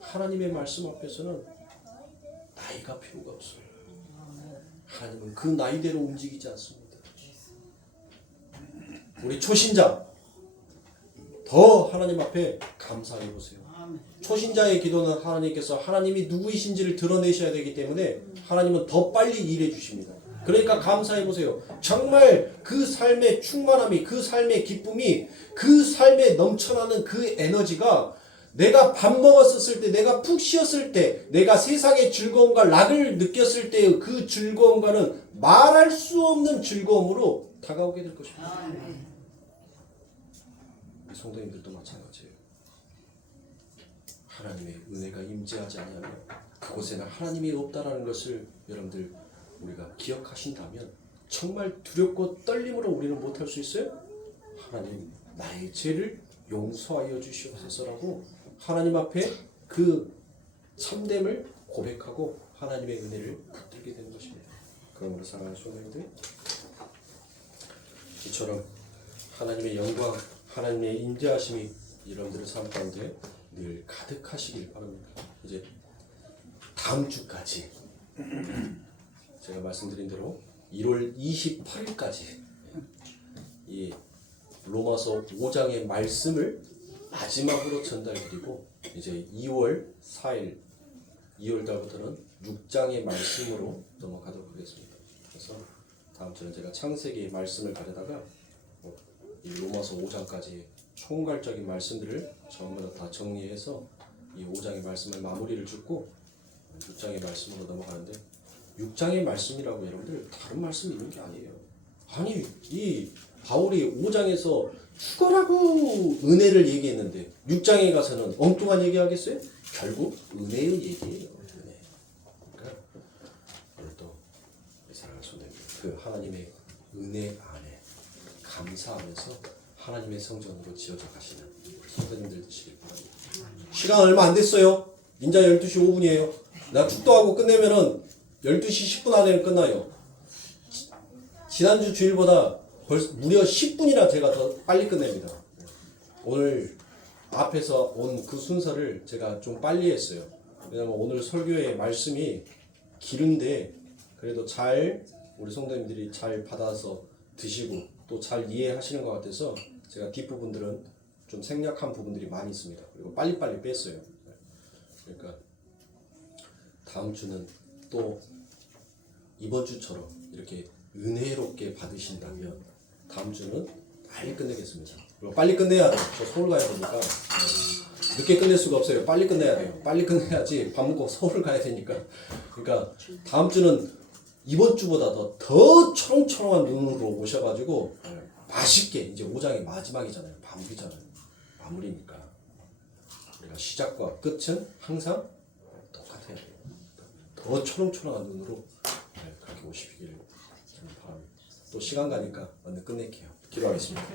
하나님의 말씀 앞에서는 나이가 필요가 없어요. 하나님은 그 나이대로 움직이지 않습니다. 우리 초신자 더 하나님 앞에 감사해 보세요. 초신자의 기도는 하나님께서 하나님이 누구이신지를 드러내셔야 되기 때문에 하나님은 더 빨리 일해 주십니다. 그러니까 감사해 보세요. 정말 그 삶의 충만함이, 그 삶의 기쁨이, 그 삶에 넘쳐나는 그 에너지가 내가 밥 먹었을 때, 내가 푹 쉬었을 때, 내가 세상의 즐거움과 락을 느꼈을 때의 그 즐거움과는 말할 수 없는 즐거움으로 다가오게 될 것입니다. 우리 성도님들도 마찬가지예요. 하나님의 은혜가 임재하지 않으면 그곳에는 하나님이 없다라는 것을 여러분들 우리가 기억하신다면 정말 두렵고 떨림으로 우리는 못할 수 있어요? 하나님 나의 죄를 용서하여 주시옵소서라고 하나님 앞에 그 참됨을 고백하고 하나님의 은혜를 붙들게 되는 것입니다. 그러므로 사랑하는 성도님들, 이처럼 하나님의 영광, 하나님의 임재하심이 여러분들의 삶 가운데 늘 가득하시길 바랍니다. 이제 다음 주까지 제가 말씀드린 대로 1월 28일까지 이 로마서 5장의 말씀을 마지막으로 전달드리고 이제 2월 4일 2월달부터는 6장의 말씀으로 넘어가도록 하겠습니다. 그래서 다음 주는 제가 창세기의 말씀을 가져다가 이 로마서 5장까지 총괄적인 말씀들을 전부 다 정리해서 이 5장의 말씀을 마무리를 짓고 6장의 말씀으로 넘어가는데 6장의 말씀이라고 여러분들 다른 말씀이 있는 게 아니에요. 아니 이 바울이 5장에서 죽어라고 은혜를 얘기했는데 6장에 가서는 엉뚱한 얘기하겠어요? 결국 은혜의 얘기예요. 은혜. 그러니까 오늘 또 사랑하는 손님 그 하나님의 은혜 안에 감사하면서 하나님의 성전으로 지어져 가시는 우리 성도님들 되시길 바랍니다. 시간 얼마 안 됐어요. 인자 12시 5분이에요. 나 축도하고 끝내면은 12시 10분 안에는 끝나요. 지난주 주일보다 무려 10분이나 제가 더 빨리 끝냅니다. 오늘 앞에서 온 그 순서를 제가 좀 빨리 했어요. 왜냐면 오늘 설교의 말씀이 길은데 그래도 잘 우리 성도님들이 잘 받아서 드시고 또 잘 이해하시는 것 같아서 제가 뒷부분들은 좀 생략한 부분들이 많이 있습니다. 그리고 빨리빨리 뺐어요. 그러니까 다음 주는 또 이번 주처럼 이렇게 은혜롭게 받으신다면 다음 주는 빨리 끝내겠습니다. 그리고 빨리 끝내야 돼요. 저 서울 가야 되니까 늦게 끝낼 수가 없어요. 빨리 끝내야 돼요. 빨리 끝내야지 밥 먹고 서울 가야 되니까. 그러니까 다음 주는 이번 주보다 더 초롱초롱한 눈으로 오셔가지고 맛있게 이제 5장이 마지막이잖아요. 마무리잖아요. 마무리니까 우리가 시작과 끝은 항상 똑같아야 돼요. 더 초롱초롱한 눈으로 그렇게 오시길 저는 바랍니다. 또 시간 가니까 얼른 끝낼게요. 기도하겠습니다.